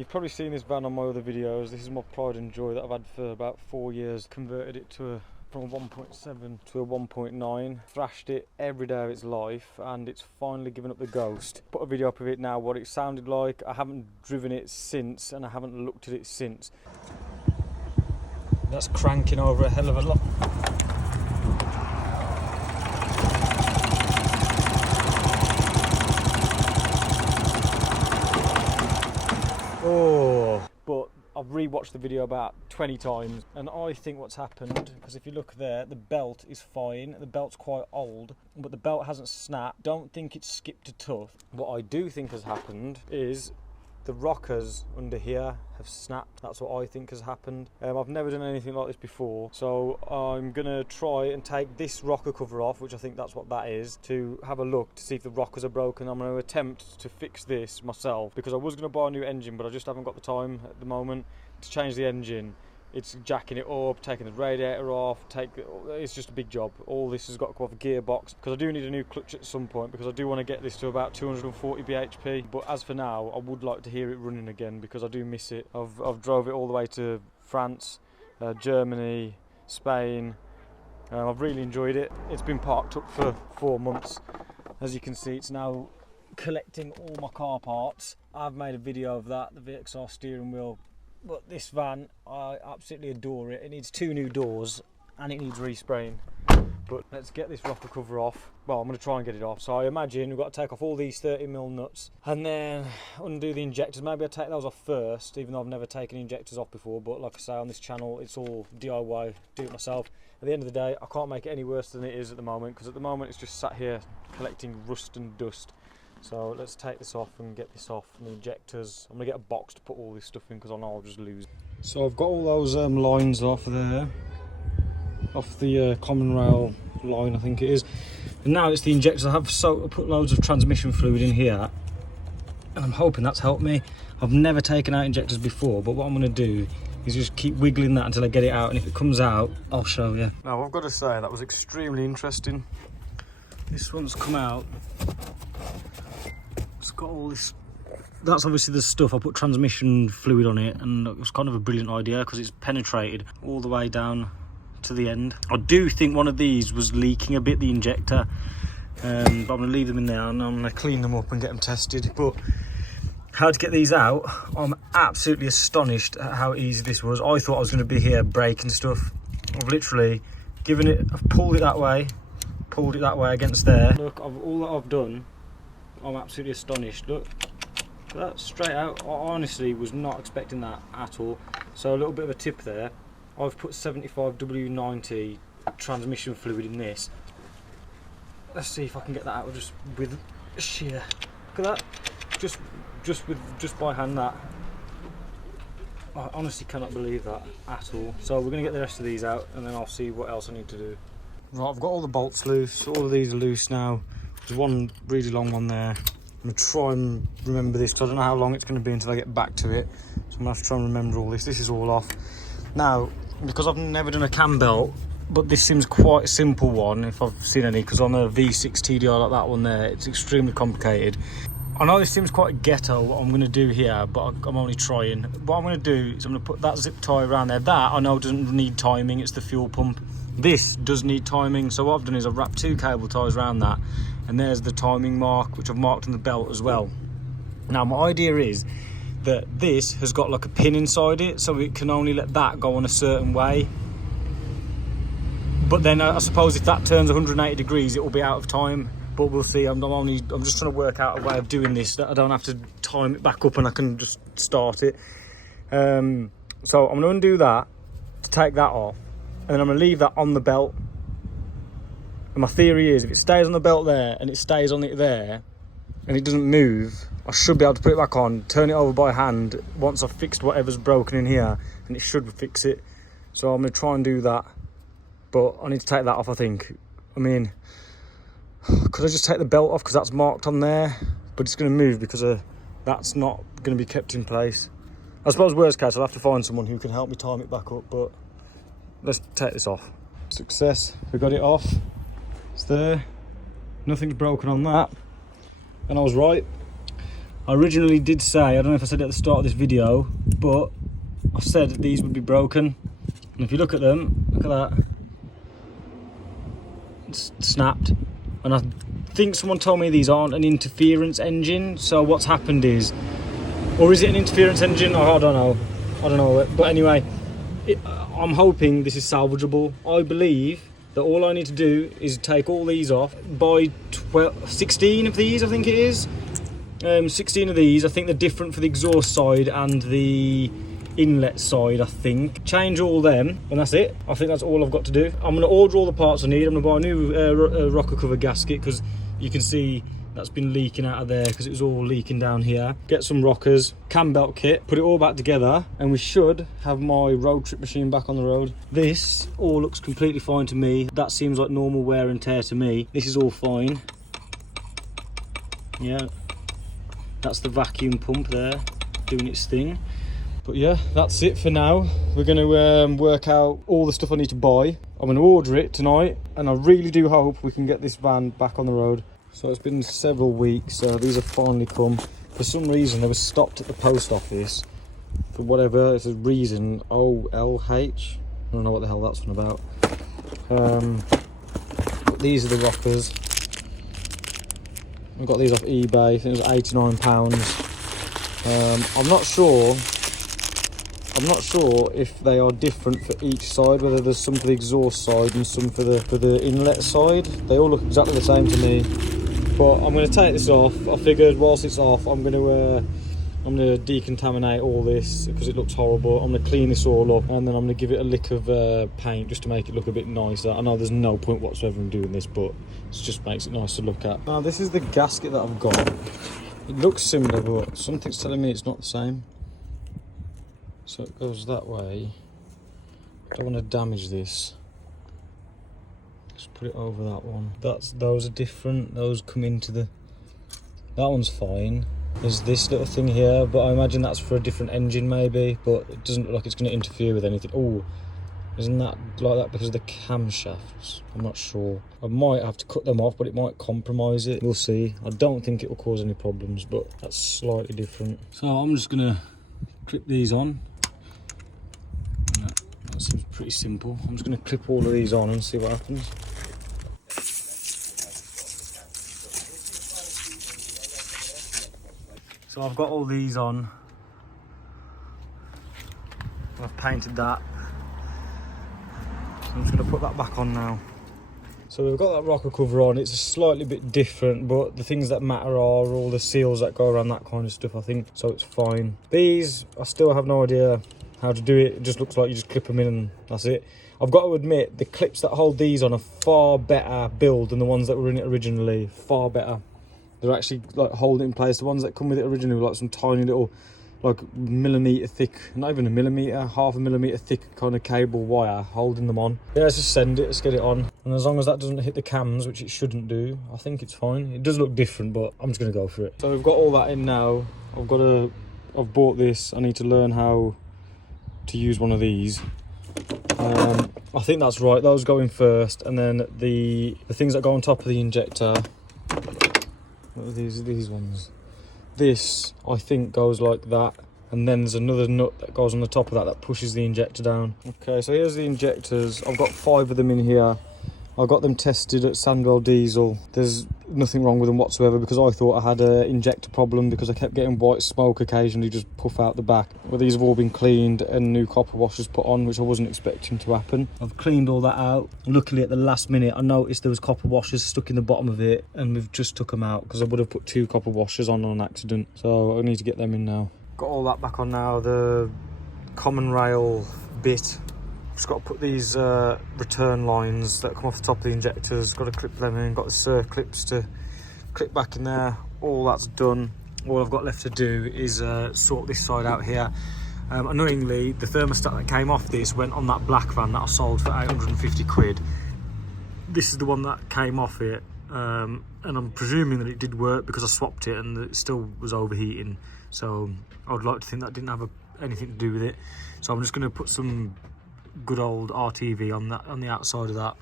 You've probably seen this van on my other videos. This is my pride and joy that I've had for about 4 years. Converted it to from a 1.7 to a 1.9. Thrashed it every day of its life, and it's finally given up the ghost. Put a video up of it now, what it sounded like. I haven't driven it since, and I haven't looked at it since. That's cranking over a hell of a lot. Oh, but I've rewatched the video about 20 times, and I think what's happened, because if you look there, the belt is fine. The belt's quite old, but the belt hasn't snapped. Don't think it's skipped a tooth. What I do think has happened is the rockers under here have snapped. That's what I think has happened. I've never done anything like this before, so I'm gonna try and take this rocker cover off, which I think that's what that is, to have a look to see if the rockers are broken. I'm going to attempt to fix this myself, because I was going to buy a new engine, but I just haven't got the time at the moment to change the engine. It's jacking it up, taking the radiator off, it's just a big job. All this has got to go off a gearbox, because I do need a new clutch at some point, because I do want to get this to about 240 bhp. But as for now, I would like to hear it running again, because I do miss it. I've drove it all the way to France, Germany, Spain. I've really enjoyed it. It's been parked up for 4 months. As you can see, it's now collecting all my car parts. I've made a video of that, the VAUXHALL steering wheel. But this van, I absolutely adore it. It needs 2 new doors and it needs respraying. But let's get this rocker cover off. Well, I'm going to try and get it off. So I imagine we've got to take off all these 30mm nuts and then undo the injectors. Maybe I'll take those off first, even though I've never taken injectors off before. But like I say, on this channel, it's all DIY, do it myself. At the end of the day, I can't make it any worse than it is at the moment, because at the moment it's just sat here collecting rust and dust. So let's take this off and get this off, and the injectors. I'm going to get a box to put all this stuff in, because I know I'll just lose. So I've got all those lines off there, off the common rail line, I think it is. And now it's the injectors. I put loads of transmission fluid in here, and I'm hoping that's helped me. I've never taken out injectors before, but what I'm going to do is just keep wiggling that until I get it out, and if it comes out, I'll show you. Now I've got to say, that was extremely interesting. This one's come out. It's got all this, that's obviously the stuff. I put transmission fluid on it, and it was kind of a brilliant idea, because it's penetrated all the way down to the end. I do think one of these was leaking a bit, the injector, but I'm going to leave them in there and I'm going to clean them up and get them tested. But how to get these out, I'm absolutely astonished at how easy this was. I thought I was going to be here breaking stuff. I've literally I've pulled it that way against there. Look, all that I've done, I'm absolutely astonished. Look, that's straight out. I honestly was not expecting that at all. So a little bit of a tip there. I've put 75W90 transmission fluid in this. Let's see if I can get that out just with shear. Look at that. Just by hand, that. I honestly cannot believe that at all. So we're going to get the rest of these out, and then I'll see what else I need to do. Right, I've got all the bolts loose. All of these are loose now. There's one really long one there. I'm going to try and remember this, because I don't know how long it's going to be until I get back to it. So I'm going to have to try and remember all this. This is all off. Now, because I've never done a cam belt, but this seems quite a simple one, if I've seen any, because on a V6 TDI like that one there, it's extremely complicated. I know this seems quite ghetto, what I'm going to do here, but I'm only trying. What I'm going to do is I'm going to put that zip tie around there. That I know doesn't need timing, it's the fuel pump. This does need timing, so what I've done is I've wrapped 2 cable ties around that, and there's the timing mark, which I've marked on the belt as well. Now my idea is that this has got like a pin inside it, so it can only let that go on a certain way. But then I suppose if that turns 180 degrees, it will be out of time. But we'll see. I'm just trying to work out a way of doing this that I don't have to time it back up, and I can just start it. So I'm going to undo that to take that off, and then I'm going to leave that on the belt. And my theory is, if it stays on the belt there and it stays on it there and it doesn't move, I should be able to put it back on, turn it over by hand once I've fixed whatever's broken in here, and it should fix it. So I'm going to try and do that, but I need to take that off, I think. I mean, could I just take the belt off, because that's marked on there, but it's going to move because that's not going to be kept in place. I suppose worst case I'll have to find someone who can help me time it back up, but let's take this off. Success, we got it off. It's there, nothing's broken on that, and I was right. I originally did say, I don't know if I said it at the start of this video, but I said that these would be broken. And if you look at them, look at that. It's snapped. And I think someone told me these aren't an interference engine. So what's happened is, or is it an interference engine? I don't know. I don't know. But anyway, I'm hoping this is salvageable. I believe that all I need to do is take all these off, buy 16 of these, I think it is. 16 of these. I think they're different for the exhaust side and the inlet side, I think. Change all them, and that's it. I think that's all I've got to do. I'm going to order all the parts I need. I'm going to buy a new rocker cover gasket, because you can see that's been leaking out of there because it was all leaking down here. Get some rockers, cam belt kit, put it all back together, and we should have my road trip machine back on the road. This all looks completely fine to me. That seems like normal wear and tear to me. This is all fine. Yeah, that's the vacuum pump there doing its thing. But yeah, that's it for now. We're going to work out all the stuff I need to buy. I'm going to order it tonight, and I really do hope we can get this van back on the road. So it's been several weeks, these have finally come. For some reason they were stopped at the post office. For whatever it's a reason, OLH. I don't know what the hell that's one about. But these are the rockers. I got these off eBay, I think it was £89. I'm not sure if they are different for each side, whether there's some for the exhaust side and some for the inlet side. They all look exactly the same to me. But I'm going to take this off. I figured whilst it's off, I'm going to decontaminate all this because it looks horrible. I'm going to clean this all up, and then I'm going to give it a lick of paint just to make it look a bit nicer. I know there's no point whatsoever in doing this, but it just makes it nice to look at. Now this is the gasket that I've got. It looks similar, but something's telling me it's not the same. So it goes that way. I don't want to damage this. Just put it over that one. Those are different. Those come into the... That one's fine. There's this little thing here, but I imagine that's for a different engine maybe, but it doesn't look like it's going to interfere with anything. Oh, isn't that like that because of the camshafts? I'm not sure. I might have to cut them off, but it might compromise it. We'll see. I don't think it will cause any problems, but that's slightly different. So I'm just going to clip these on. That seems pretty simple. I'm just going to clip all of these on and see what happens. So I've got all these on. I've painted that. So I'm just going to put that back on now. So we've got that rocker cover on. It's a slightly bit different, but the things that matter are all the seals that go around that kind of stuff, I think. So it's fine. These, I still have no idea how to do it. It just looks like you just clip them in and that's it. I've got to admit, the clips that hold these on are far better build than the ones that were in it originally. Far better. They're actually like holding it in place. The ones that come with it originally were like some tiny little, like millimetre thick, not even a millimetre, half a millimetre thick kind of cable wire holding them on. Yeah, let's just send it, let's get it on. And as long as that doesn't hit the cams, which it shouldn't do, I think it's fine. It does look different, but I'm just going to go for it. So we've got all that in now. I've bought this. I need to learn how to use one of these. I think that's right. Those go in first, and then the things that go on top of the injector. What are these ones? This, I think, goes like that, and then there's another nut that goes on the top of that pushes the injector down. Okay, so here's the injectors. I've got 5 of them in here. I got them tested at Sandwell Diesel. There's nothing wrong with them whatsoever, because I thought I had an injector problem because I kept getting white smoke occasionally just puff out the back. Well, these have all been cleaned and new copper washers put on, which I wasn't expecting to happen. I've cleaned all that out. Luckily at the last minute I noticed there was copper washers stuck in the bottom of it, and we've just took them out because I would have put 2 copper washers on accident. So I need to get them in now. Got all that back on now. The common rail bit, just got to put these return lines that come off the top of the injectors, got to clip them in, got the surf clips to clip back in there. All that's done. All I've got left to do is sort this side out here. Annoyingly, the thermostat that came off this went on that black van that I sold for 850 quid. This is the one that came off it, and I'm presuming that it did work because I swapped it and it still was overheating. So I would like to think that didn't have anything to do with it. So I'm just going to put some good old RTV on the outside of that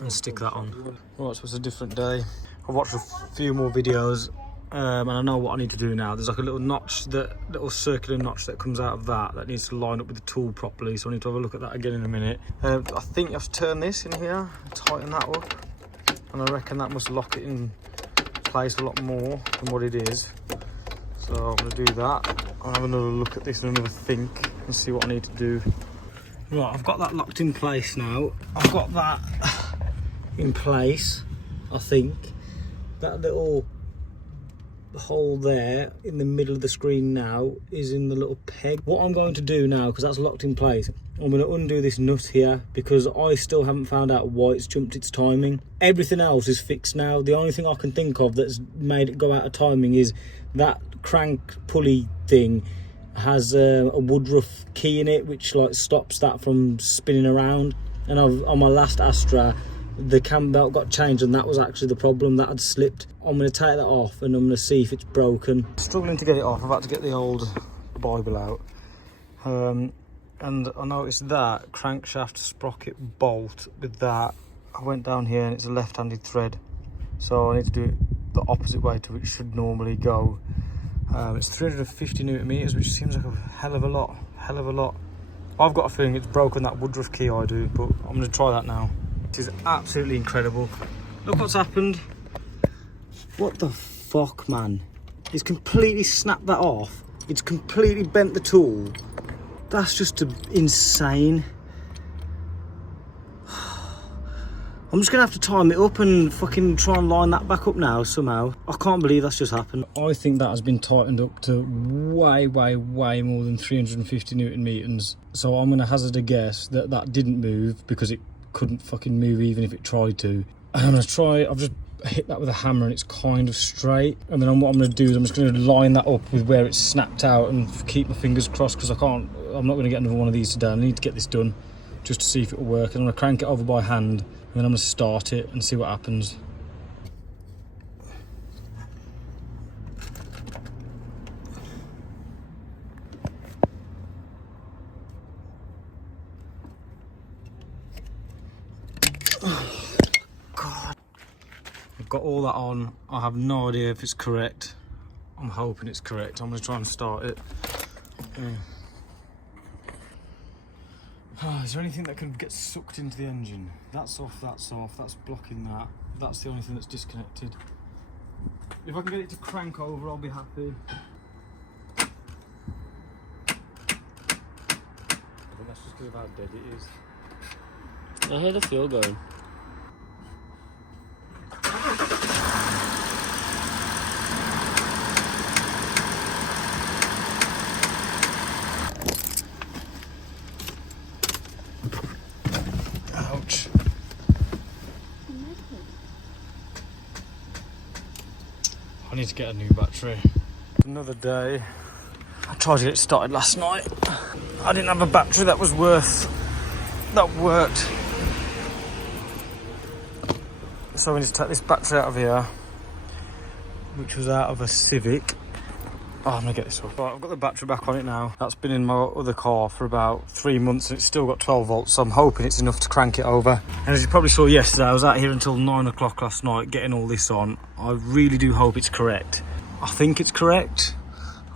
and stick that on. Right, so it's a different day. I've watched a few more videos and I know what I need to do now. There's like a little notch, little circular notch that comes out of that needs to line up with the tool properly, so I need to have a look at that again in a minute. I think you have to turn this in here, tighten that up, and I reckon that must lock it in place a lot more than what it is. So I'm going to do that. I'll have another look at this and another think and see what I need to do. Right, I've got that locked in place now. I've got that in place, I think. That little hole there in the middle of the screen now is in the little peg. What I'm going to do now, because that's locked in place, I'm going to undo this nut here because I still haven't found out why it's jumped its timing. Everything else is fixed now. The only thing I can think of that's made it go out of timing is that crank pulley thing has a woodruff key in it, which like stops that from spinning around. And on my last Astra, the cam belt got changed and that was actually the problem, that had slipped. I'm going to take that off and I'm going to see if it's broken. Struggling to get it off. I've had to get the old Bible out. And I noticed that crankshaft sprocket bolt with that. I went down here and it's a left-handed thread, so I need to do it the opposite way to which it should normally go. It's 350 Newton meters, which seems like a hell of a lot. I've got a feeling it's broken that woodruff key I do, but I'm going to try that now. It is absolutely incredible. Look what's happened. What the fuck, man? It's completely snapped that off. It's completely bent the tool. That's just insane. I'm just gonna have to time it up and fucking try and line that back up now somehow. I can't believe that's just happened. I think that has been tightened up to way more than 350 Newton meters. So I'm gonna hazard a guess that that didn't move because it couldn't fucking move even if it tried to. And I'm gonna try, I've just hit that with a hammer and it's kind of straight. And then what I'm gonna do is I'm just gonna line that up with where it's snapped out and keep my fingers crossed, because I'm not gonna get another one of these today. I need to get this done just to see if it'll work. And I'm gonna crank it over by hand and then I'm gonna start it and see what happens. God. I've got all that on. I have no idea if it's correct. I'm hoping it's correct. I'm gonna try and start it. Is there anything that could get sucked into the engine? That's off, that's blocking that. That's the only thing that's disconnected. If I can get it to crank over, I'll be happy. I think that's just because of how dead it is. I heard the fuel going. Ouch. I need to get a new battery. Another day. I tried to get it started last night. I didn't have a battery that worked. So we need to take this battery out of here, which was out of a Civic. Oh, I'm gonna get this off. Right, I've got the battery back on it now. That's been in my other car for about 3 months and it's still got 12 volts, so I'm hoping it's enough to crank it over. And as you probably saw yesterday, I was out here until 9 o'clock last night getting all this on. I really do hope it's correct. I think it's correct.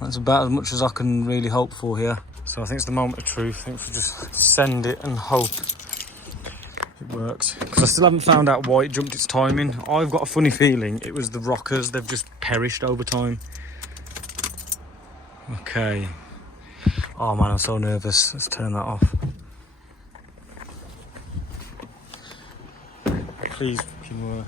That's about as much as I can really hope for here. So I think it's the moment of truth. I think we just send it and hope it works. Because I still haven't found out why it jumped its timing. I've got a funny feeling it was the rockers. They've just perished over time. Okay. Oh man, I'm so nervous. Let's turn that off. Please fucking work.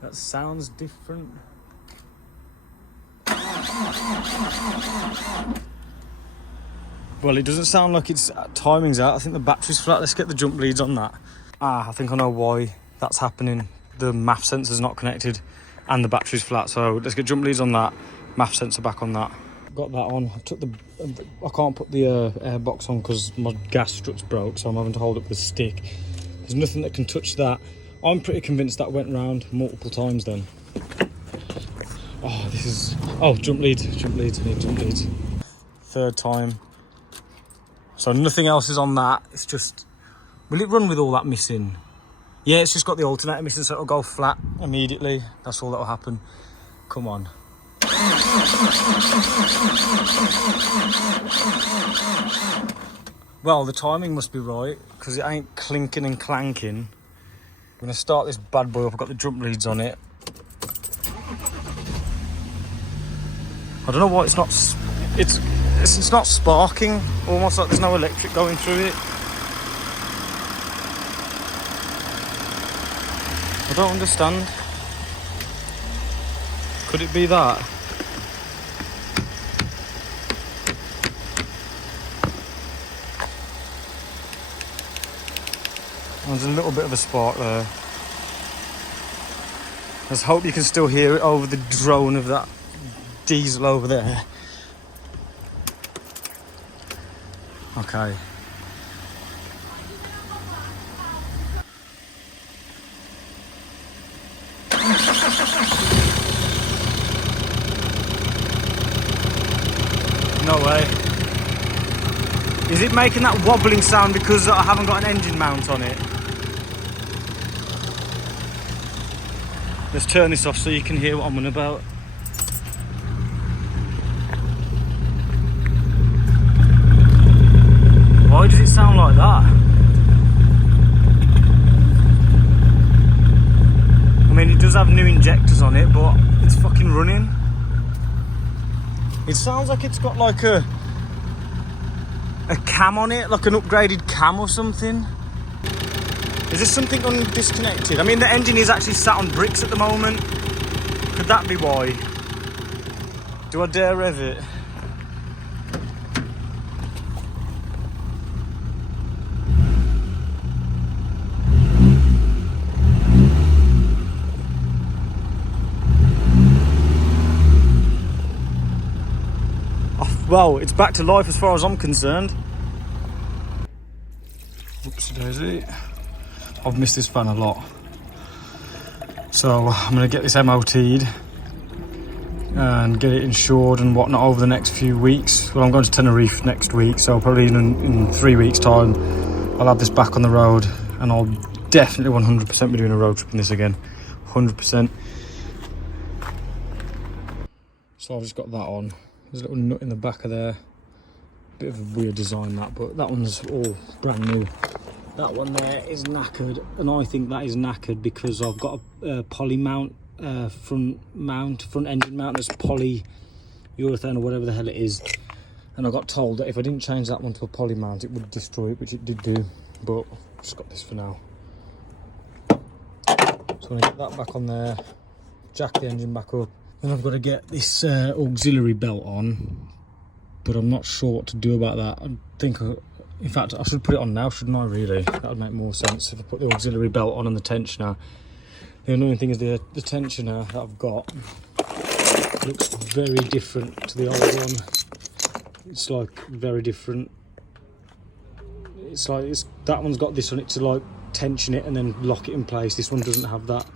That sounds different. Well, it doesn't sound like its timing's out. I think the battery's flat. Let's get the jump leads on that. I think I know why that's happening. The MAF sensor's not connected and the battery's flat. So let's get jump leads on that. MAF sensor back on that. Got that on. I can't put the air box on because my gas strut's broke, so I'm having to hold it with a stick. There's nothing that can touch that. I'm pretty convinced that went round multiple times then. Oh, jump leads. I need jump leads. Third time. So nothing else is on that. It's just, will it run with all that missing? Yeah, it's just got the alternator missing, so it'll go flat immediately. That's all that'll happen. Come on. Well, the timing must be right, because it ain't clinking and clanking. I'm going to start this bad boy up. I've got the jump leads on it. I don't know why it's not sparking. Almost like there's no electric going through it. I don't understand. Could it be that? There's a little bit of a spark there. Let's hope you can still hear it over the drone of that diesel over there. Okay. No way. Is it making that wobbling sound because I haven't got an engine mount on it? Let's turn this off so you can hear what I'm on about. Why does it sound like that? I mean, it does have new injectors on it, but it's fucking running. It sounds like it's got like a cam on it, like an upgraded cam or something. Is there something disconnected? I mean, the engine is actually sat on bricks at the moment. Could that be why? Do I dare rev it? Oh, well, it's back to life as far as I'm concerned. Oopsie daisy. I've missed this fan a lot. So I'm going to get this MOT'd and get it insured and whatnot over the next few weeks. Well, I'm going to Tenerife next week, so probably in 3 weeks' time I'll have this back on the road, and I'll definitely 100% be doing a road trip in this again. 100%. So I've just got that on. There's a little nut in the back of there. Bit of a weird design that, but that one's all brand new. That one there is knackered, and I think that is knackered because I've got a poly mount, front engine mount that's poly urethane or whatever the hell it is, and I got told that if I didn't change that one to a poly mount it would destroy it, which it did do, but I've just got this for now. So I'm going to get that back on there, jack the engine back up, then I've got to get this auxiliary belt on, but I'm not sure what to do about that. I think in fact, I should put it on now, shouldn't I, really? That would make more sense if I put the auxiliary belt on and the tensioner. The annoying thing is the tensioner that I've got looks very different to the old one. It's like very different. It's like that one's got this on it to like tension it and then lock it in place. This one doesn't have that.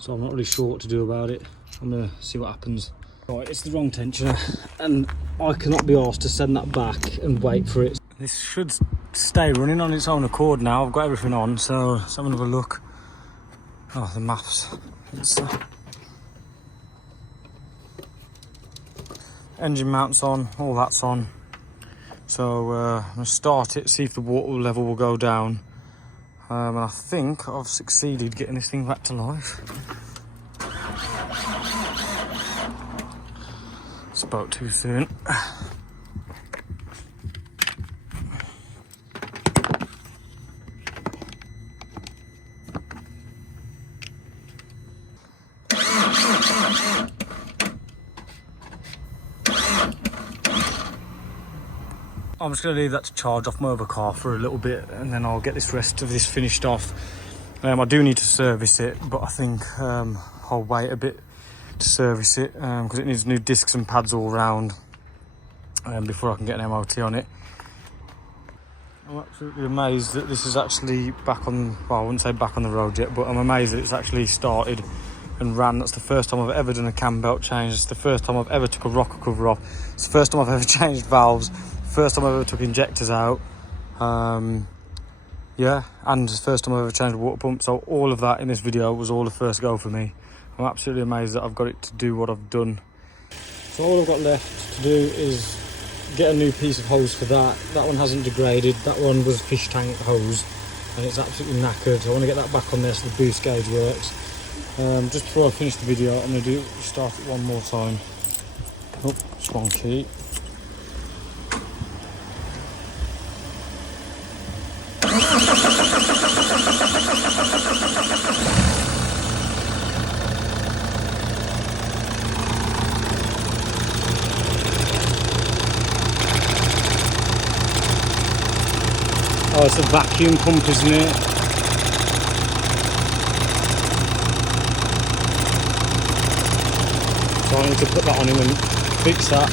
So I'm not really sure what to do about it. I'm going to see what happens. Right, it's the wrong tensioner and I cannot be asked to send that back and wait for it. This should stay running on its own accord now. I've got everything on, so let's have another look. Oh, the maps. Engine mounts on, all that's on. So I'm going to start it, see if the water level will go down. And I think I've succeeded getting this thing back to life. Spoke too soon. I'm just going to leave that to charge off my other car for a little bit, and then I'll get this rest of this finished off. I do need to service it, but I think I'll wait a bit to service it because it needs new discs and pads all round before I can get an MOT on it. I'm absolutely amazed that this is actually back on, well, I wouldn't say back on the road yet, but I'm amazed that it's actually started and ran. That's the first time I've ever done a cam belt change. It's the first time I've ever took a rocker cover off. It's the first time I've ever changed valves. First time I ever took injectors out. Yeah, and it's the first time I've ever changed a water pump, so all of that in this video was all the first go for me. I'm absolutely amazed that I've got it to do what I've done. So all I've got left to do is get a new piece of hose for that. That one hasn't degraded, that one was fish tank hose and it's absolutely knackered. So I want to get that back on there so the boost gauge works. Just before I finish the video, I'm going to start it one more time. Oh, wrong key. Oh, it's a vacuum pump, isn't it? So I need to put that on him and fix that.